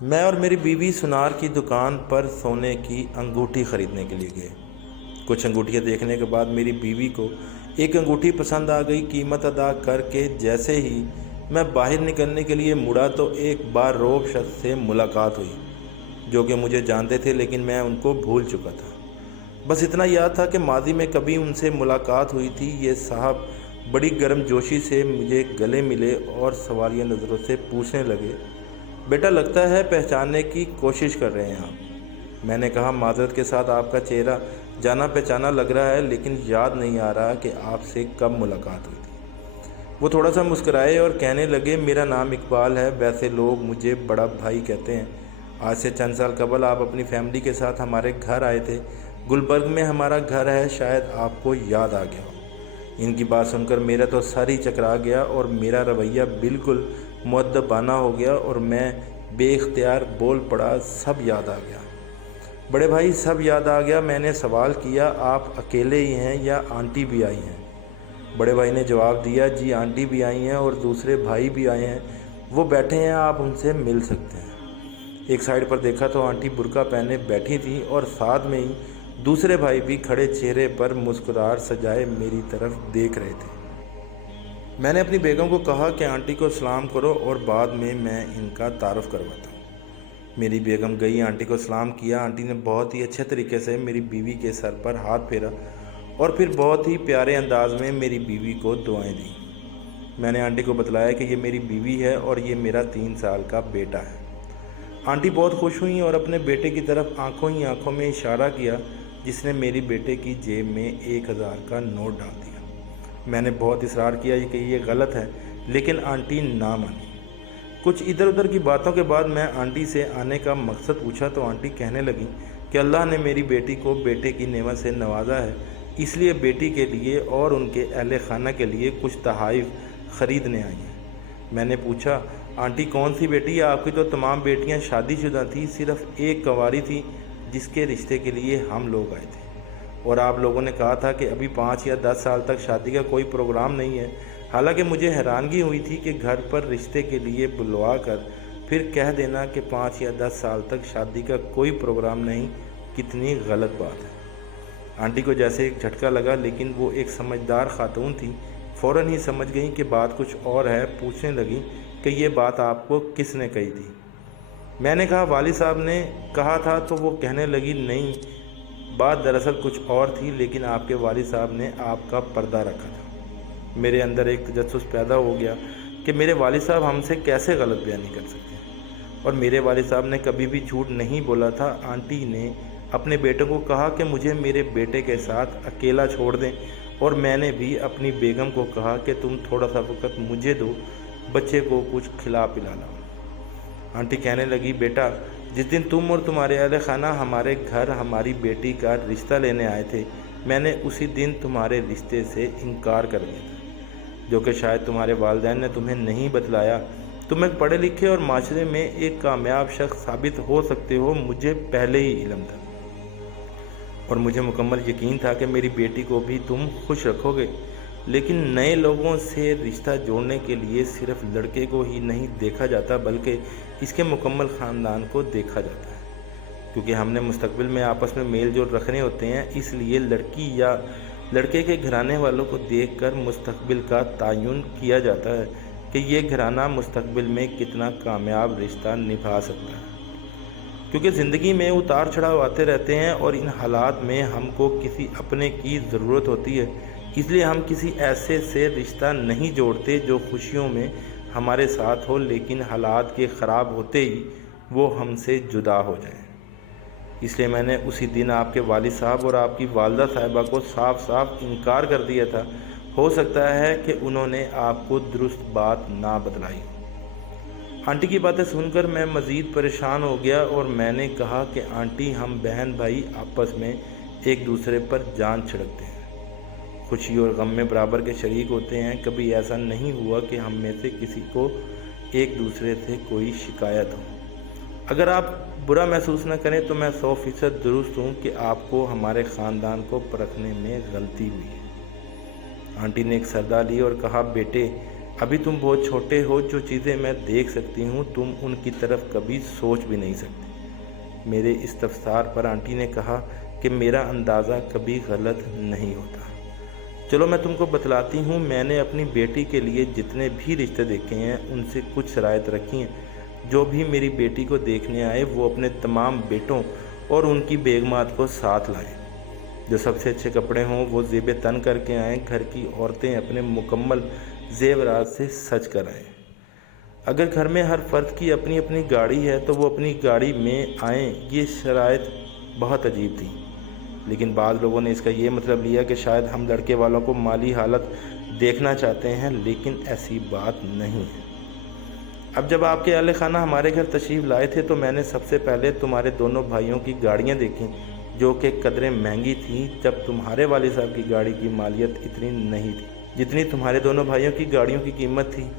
میں اور میری بیوی سونار کی دکان پر سونے کی انگوٹھی خریدنے کے لیے گئے۔ کچھ انگوٹھیاں دیکھنے کے بعد میری بیوی کو ایک انگوٹھی پسند آ گئی۔ قیمت ادا کر کے جیسے ہی میں باہر نکلنے کے لیے مڑا تو ایک باروب شخص سے ملاقات ہوئی جو کہ مجھے جانتے تھے، لیکن میں ان کو بھول چکا تھا۔ بس اتنا یاد تھا کہ ماضی میں کبھی ان سے ملاقات ہوئی تھی۔ یہ صاحب بڑی گرم جوشی سے مجھے گلے ملے اور سوالیہ نظروں سے پوچھنے لگے، بیٹا لگتا ہے پہچاننے کی کوشش کر رہے ہیں آپ۔ میں نے کہا، معذرت کے ساتھ آپ کا چہرہ جانا پہچانا لگ رہا ہے، لیکن یاد نہیں آ رہا کہ آپ سے کب ملاقات ہوئی تھی۔ وہ تھوڑا سا مسکرائے اور کہنے لگے، میرا نام اقبال ہے، ویسے لوگ مجھے بڑا بھائی کہتے ہیں۔ آج سے چند سال قبل آپ اپنی فیملی کے ساتھ ہمارے گھر آئے تھے، گلبرگ میں ہمارا گھر ہے، شاید آپ کو یاد آ گیا ہو۔ ان کی بات سن کر میرا تو سر ہی چکرا گیا اور میرا رویہ بالکل مؤدبانہ ہو گیا اور میں بے اختیار بول پڑا، سب یاد آ گیا بڑے بھائی، سب یاد آ گیا۔ میں نے سوال کیا، آپ اکیلے ہی ہیں یا آنٹی بھی آئی ہیں؟ بڑے بھائی نے جواب دیا، جی آنٹی بھی آئی ہیں اور دوسرے بھائی بھی آئے ہیں، وہ بیٹھے ہیں، آپ ان سے مل سکتے ہیں۔ ایک سائڈ پر دیکھا تو آنٹی برقع پہنے بیٹھی تھیں اور ساتھ میں ہی دوسرے بھائی بھی کھڑے چہرے پر مسکراہٹ سجائے میری طرف دیکھ رہے تھے۔ میں نے اپنی بیگم کو کہا کہ آنٹی کو سلام کرو اور بعد میں ان کا تعارف کرواتا ہوں۔ میری بیگم گئی، آنٹی کو سلام کیا۔ آنٹی نے بہت ہی اچھے طریقے سے میری بیوی کے سر پر ہاتھ پھیرا اور پھر بہت ہی پیارے انداز میں میری بیوی کو دعائیں دیں۔ میں نے آنٹی کو بتلایا کہ یہ میری بیوی ہے اور یہ میرا 3 سال کا بیٹا ہے۔ آنٹی بہت خوش ہوئیں اور اپنے بیٹے کی طرف آنکھوں ہی آنکھوں میں اشارہ کیا، جس نے میری بیٹے کی جیب میں 1000 کا نوٹ ڈال دیا۔ میں نے بہت اصرار کیا کہ یہ غلط ہے، لیکن آنٹی نہ مانی۔ کچھ ادھر ادھر کی باتوں کے بعد میں آنٹی سے آنے کا مقصد پوچھا تو آنٹی کہنے لگی کہ اللہ نے میری بیٹی کو بیٹے کی نعمت سے نوازا ہے، اس لیے بیٹی کے لیے اور ان کے اہل خانہ کے لیے کچھ تحائف خریدنے آئی ہیں۔ میں نے پوچھا، آنٹی کون سی بیٹی؟ آپ کی تو تمام بیٹیاں شادی شدہ تھیں، صرف ایک کنواری تھی جس کے رشتے کے لیے ہم لوگ آئے تھے، اور آپ لوگوں نے کہا تھا کہ ابھی 5 یا 10 سال تک شادی کا کوئی پروگرام نہیں ہے۔ حالانکہ مجھے حیرانگی ہوئی تھی کہ گھر پر رشتے کے لیے بلوا کر پھر کہہ دینا کہ 5 یا 10 سال تک شادی کا کوئی پروگرام نہیں، کتنی غلط بات ہے۔ آنٹی کو جیسے ایک جھٹکا لگا، لیکن وہ ایک سمجھدار خاتون تھی، فوراً ہی سمجھ گئیں کہ بات کچھ اور ہے۔ پوچھنے لگی کہ یہ بات آپ کو کس نے کہی تھی؟ میں نے کہا، والد صاحب نے کہا تھا۔ تو وہ کہنے لگی، نہیں، بات دراصل کچھ اور تھی، لیکن آپ کے والد صاحب نے آپ کا پردہ رکھا تھا۔ میرے اندر ایک تجسس پیدا ہو گیا کہ میرے والد صاحب ہم سے کیسے غلط بیانی کر سکتے ہیں، اور میرے والد صاحب نے کبھی بھی جھوٹ نہیں بولا تھا۔ آنٹی نے اپنے بیٹے کو کہا کہ مجھے میرے بیٹے کے ساتھ اکیلا چھوڑ دیں، اور میں نے بھی اپنی بیگم کو کہا کہ تم تھوڑا سا وقت مجھے دو، بچے کو کچھ کھلا پلا لاؤ۔ آنٹی کہنے لگی، بیٹا جس دن تم اور تمہارے اہل خانہ ہمارے گھر ہماری بیٹی کا رشتہ لینے آئے تھے، میں نے اسی دن تمہارے رشتے سے انکار کر دیا تھا، جو کہ شاید تمہارے والدین نے تمہیں نہیں بتلایا۔ تم ایک پڑھے لکھے اور معاشرے میں ایک کامیاب شخص ثابت ہو سکتے ہو، مجھے پہلے ہی علم تھا، اور مجھے مکمل یقین تھا کہ میری بیٹی کو بھی تم خوش رکھو گے۔ لیکن نئے لوگوں سے رشتہ جوڑنے کے لیے صرف لڑکے کو ہی نہیں دیکھا جاتا، بلکہ اس کے مکمل خاندان کو دیکھا جاتا ہے، کیونکہ ہم نے مستقبل میں آپس میں میل جول رکھنے ہوتے ہیں۔ اس لیے لڑکی یا لڑکے کے گھرانے والوں کو دیکھ کر مستقبل کا تعین کیا جاتا ہے کہ یہ گھرانہ مستقبل میں کتنا کامیاب رشتہ نبھا سکتا ہے، کیونکہ زندگی میں اتار چڑھاؤ آتے رہتے ہیں اور ان حالات میں ہم کو کسی اپنے کی ضرورت ہوتی ہے۔ اس لیے ہم کسی ایسے سے رشتہ نہیں جوڑتے جو خوشیوں میں ہمارے ساتھ ہو، لیکن حالات کے خراب ہوتے ہی وہ ہم سے جدا ہو جائیں۔ اس لیے میں نے اسی دن آپ کے والد صاحب اور آپ کی والدہ صاحبہ کو صاف صاف انکار کر دیا تھا۔ ہو سکتا ہے کہ انہوں نے آپ کو درست بات نہ بتلائی۔ آنٹی کی باتیں سن کر میں مزید پریشان ہو گیا اور میں نے کہا کہ آنٹی، ہم بہن بھائی آپس میں ایک دوسرے پر جان چھڑکتے ہیں، خوشی اور غم میں برابر کے شریک ہوتے ہیں۔ کبھی ایسا نہیں ہوا کہ ہم میں سے کسی کو ایک دوسرے سے کوئی شکایت ہو۔ اگر آپ برا محسوس نہ کریں تو میں 100% درست ہوں کہ آپ کو ہمارے خاندان کو پرکھنے میں غلطی ہوئی ہے۔ آنٹی نے ایک سردا لی اور کہا، بیٹے अभी तुम बहुत छोटे हो, जो चीज़ें मैं देख सकती हूँ तुम उनकी तरफ कभी सोच भी नहीं सकते। मेरे इस्तफसार पर आंटी ने कहा कि मेरा अंदाज़ा कभी गलत नहीं होता। चलो मैं तुमको बतलाती हूँ, मैंने अपनी बेटी के लिए जितने भी रिश्ते देखे हैं उनसे कुछ शराइत रखी हैं। जो भी मेरी बेटी को देखने आए वो अपने तमाम बेटों और उनकी बेगमात को साथ लाएं। जो सबसे अच्छे कपड़े हों वो ज़ेब तन करके आएँ। घर की औरतें अपने मुकम्मल ज़ेवरात से सज कर आएँ। अगर घर में हर फर्द की अपनी अपनी गाड़ी है तो वो अपनी गाड़ी में आएँ। ये शराइत बहुत अजीब थी, लेकिन बाद लोगों ने इसका ये मतलब लिया कि शायद हम लड़के वालों को माली हालत देखना चाहते हैं, लेकिन ऐसी बात नहीं है। अब जब आपके अहले खाना हमारे घर तशरीफ़ लाए थे तो मैंने सबसे पहले तुम्हारे दोनों भाइयों की गाड़ियाँ देखीं, जो कि कदरें महंगी थीं। जब तुम्हारे वालिद साहब की गाड़ी की मालियत इतनी नहीं थी जितनी तुम्हारे दोनों भाइयों की गाड़ियों की कीमत थी।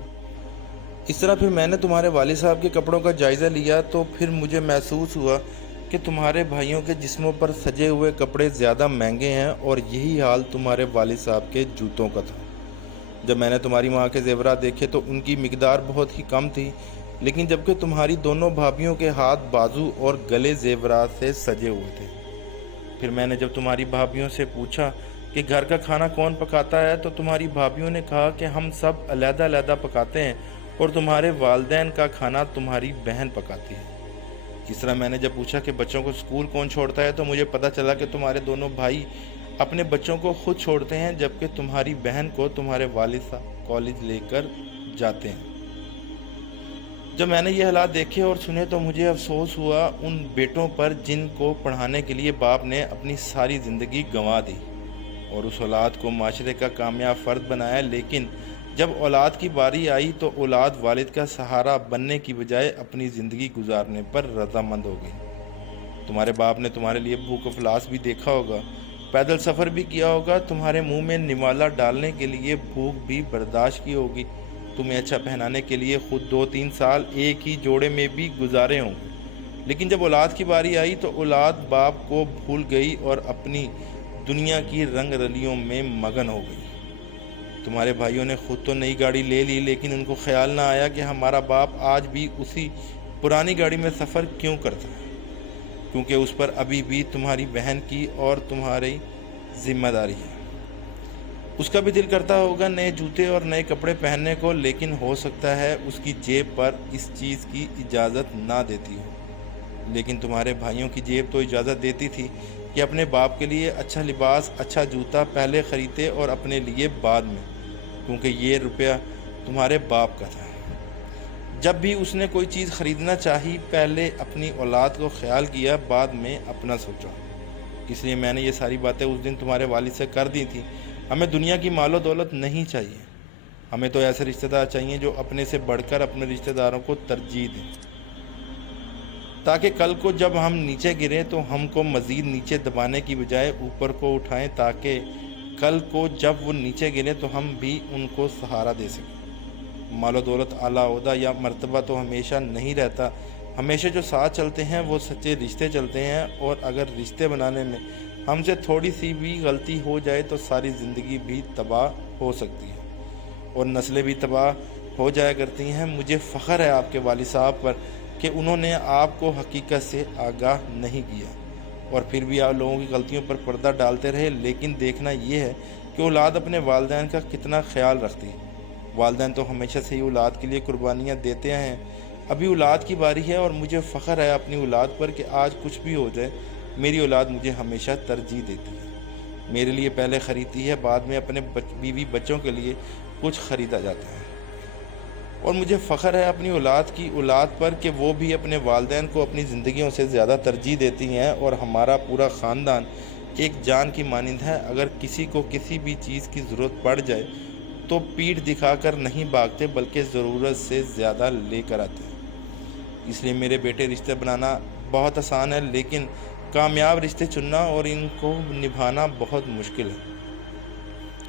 इस तरह फिर मैंने तुम्हारे वालिद साहब के कपड़ों का जायज़ा लिया तो फिर मुझे महसूस हुआ कि तुम्हारे भाइयों के जिस्मों पर सजे हुए कपड़े ज़्यादा महंगे हैं, और यही हाल तुम्हारे वालिद साहब के जूतों का था। जब मैंने तुम्हारी माँ के ज़ेवरात देखे तो उनकी मिकदार बहुत ही कम थी, लेकिन जबकि तुम्हारी दोनों भाभियों के हाथ, बाजू और गले ज़ेवरात से सजे हुए थे। फिर मैंने जब तुम्हारी भाभियों से पूछा कि घर का खाना कौन पकाता है तो तुम्हारी भाभियों ने कहा कि हम सब अलग-अलग पकाते हैं और तुम्हारे वालिदैन का खाना तुम्हारी बहन पकाती है। इस तरह मैंने जब पूछा कि बच्चों को स्कूल कौन छोड़ता है तो मुझे पता चला कि तुम्हारे दोनों भाई अपने बच्चों को खुद छोड़ते हैं, जबकि तुम्हारी बहन को तुम्हारे वालिद साहब कॉलेज लेकर जाते हैं। जब मैंने ये हालात देखे और सुने तो मुझे अफसोस हुआ उन बेटों पर जिनको पढ़ाने के लिए बाप ने अपनी सारी ज़िंदगी गंवा दी और उस औलाद को माशरे का कामयाब फ़र्द बनाया, लेकिन जब औलाद की बारी आई तो औलाद वालिद का सहारा बनने की बजाय अपनी ज़िंदगी गुजारने पर रज़ामंद हो गई। तुम्हारे बाप ने तुम्हारे लिए भूख अफलास भी देखा होगा, पैदल सफ़र भी किया होगा, तुम्हारे मुंह में निवाला डालने के लिए भूख भी बर्दाश्त की होगी, तुम्हें अच्छा पहनाने के लिए खुद 2-3 साल एक ही जोड़े में भी गुजारे होंगे। लेकिन जब औलाद की बारी आई तो औलाद बाप को भूल गई और अपनी दुनिया की रंग रलियों में मगन हो गई। तुम्हारे भाइयों ने खुद तो नई गाड़ी ले ली, लेकिन उनको ख्याल ना आया कि हमारा बाप आज भी उसी पुरानी गाड़ी में सफ़र क्यों करता है, क्योंकि उस पर अभी भी तुम्हारी बहन की और तुम्हारी जिम्मेदारी है। उसका भी दिल करता होगा नए जूते और नए कपड़े पहनने को, लेकिन हो सकता है उसकी जेब पर इस चीज़ की इजाज़त ना देती हो। लेकिन तुम्हारे भाइयों की जेब तो इजाज़त देती थी कि अपने बाप के लिए अच्छा लिबास, अच्छा जूता पहले ख़रीदे और अपने लिए बाद में, क्योंकि ये रुपया तुम्हारे बाप का था। जब भी उसने कोई चीज़ ख़रीदना चाही पहले अपनी औलाद को ख्याल किया, बाद में अपना सोचा। इसलिए मैंने ये सारी बातें उस दिन तुम्हारे वालिद से कर दी थी। हमें दुनिया की मालो दौलत नहीं चाहिए, हमें तो ऐसे रिश्तेदार चाहिए जो अपने से बढ़कर अपने रिश्तेदारों को तरजीह दें, ताकि कल को जब हम नीचे गिरें तो हमको मज़ीद नीचे दबाने की बजाय ऊपर को उठाएं, ताकि कल को जब वो नीचे गिरें तो हम भी उनको सहारा दे सकें। मालो दौलत, आला ओहदा या मर्तबा तो हमेशा नहीं रहता, हमेशा जो साथ चलते हैं वो सच्चे रिश्ते चलते हैं। और अगर रिश्ते बनाने में हमसे थोड़ी सी भी गलती हो जाए तो सारी ज़िंदगी भी तबाह हो सकती है और नस्लें भी तबाह हो जाया करती हैं। मुझे फ़ख्र है आपके वालिद साहब पर कि उन्होंने आपको हकीकत से आगाह नहीं किया और फिर भी आप लोगों की गलतियों पर पर्दा डालते रहे। लेकिन देखना यह है कि औलाद अपने वालिदैन का कितना ख्याल रखती है। वालिदैन तो हमेशा से ही औलाद के लिए कुर्बानियाँ देते हैं। अभी औलाद की बारी है और मुझे फ़ख्र है अपनी औलाद पर कि आज कुछ भी हो जाए मेरी औलाद मुझे हमेशा तरजीह देती है। मेरे लिए पहले ख़रीदती है, बाद में अपने बीवी बच्चों के लिए कुछ ख़रीदा जाता है। और मुझे फ़ख्र है अपनी औलाद पर कि वो भी अपने वालिदैन को अपनी ज़िंदगियों से ज़्यादा तरजीह देती हैं। और हमारा पूरा ख़ानदान एक जान की मानिंद है। अगर किसी को किसी भी चीज़ की ज़रूरत पड़ जाए तो पीठ दिखाकर नहीं भागते, बल्कि ज़रूरत से ज़्यादा लेकर आते हैं। इसलिए मेरे बेटे, रिश्ते बनाना बहुत आसान है, लेकिन कामयाब रिश्ते चुनना और इनको निभाना बहुत मुश्किल है।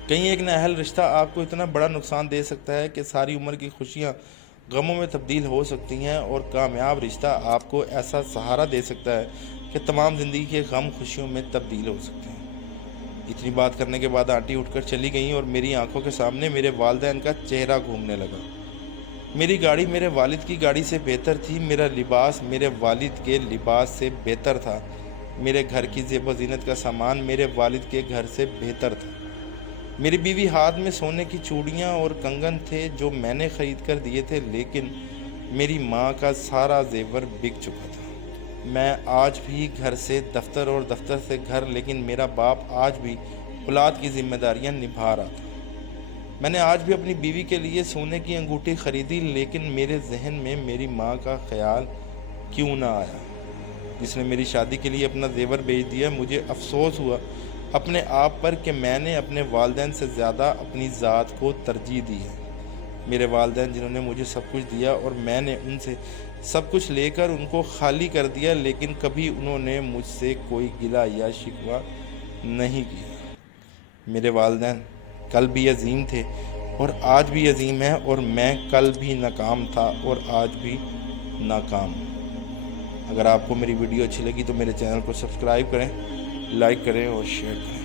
कहीं एक नाअहल रिश्ता आपको इतना बड़ा नुकसान दे सकता है कि सारी उम्र की खुशियाँ गमों में तब्दील हो सकती हैं, और कामयाब रिश्ता आपको ऐसा सहारा दे सकता है कि तमाम ज़िंदगी के गम खुशियों में तब्दील हो सकते हैं। इतनी बात करने के बाद आंटी उठकर चली गईं और मेरी आंखों के सामने मेरे वालिदैन का चेहरा घूमने लगा। मेरी गाड़ी मेरे वालिद की गाड़ी से बेहतर थी, मेरा लिबास मेरे वालिद के लिबास से बेहतर था, मेरे घर की ज़ेब ज़ीनत का सामान मेरे वालिद के घर से बेहतर था। मेरी बीवी हाथ में सोने की चूड़ियाँ और कंगन थे जो मैंने ख़रीद कर दिए थे, लेकिन मेरी माँ का सारा जेवर बिक चुका था। मैं आज भी घर से दफ्तर और दफ्तर से घर, लेकिन मेरा बाप आज भी औलाद की जिम्मेदारियाँ निभा रहा था। मैंने आज भी अपनी बीवी के लिए सोने की अंगूठी ख़रीदी, लेकिन मेरे जहन में मेरी माँ का ख्याल क्यों ना आया जिसने मेरी शादी के लिए अपना जेवर बेच दिया। मुझे अफसोस हुआ अपने आप पर कि मैंने अपने वालिदैन से ज़्यादा अपनी ज़ात को तरजीह दी है। मेरे वालिदैन जिन्होंने मुझे सब कुछ दिया और मैंने उनसे सब कुछ लेकर उनको खाली कर दिया, लेकिन कभी उन्होंने मुझसे कोई गिला या शिकवा नहीं किया। मेरे वालिदैन कल भी अजीम थे और आज भी अजीम है, और मैं कल भी नाकाम था और आज भी नाकाम। अगर आपको मेरी वीडियो अच्छी लगी तो मेरे चैनल को सब्सक्राइब करें, लाइक करें और शेयर करें।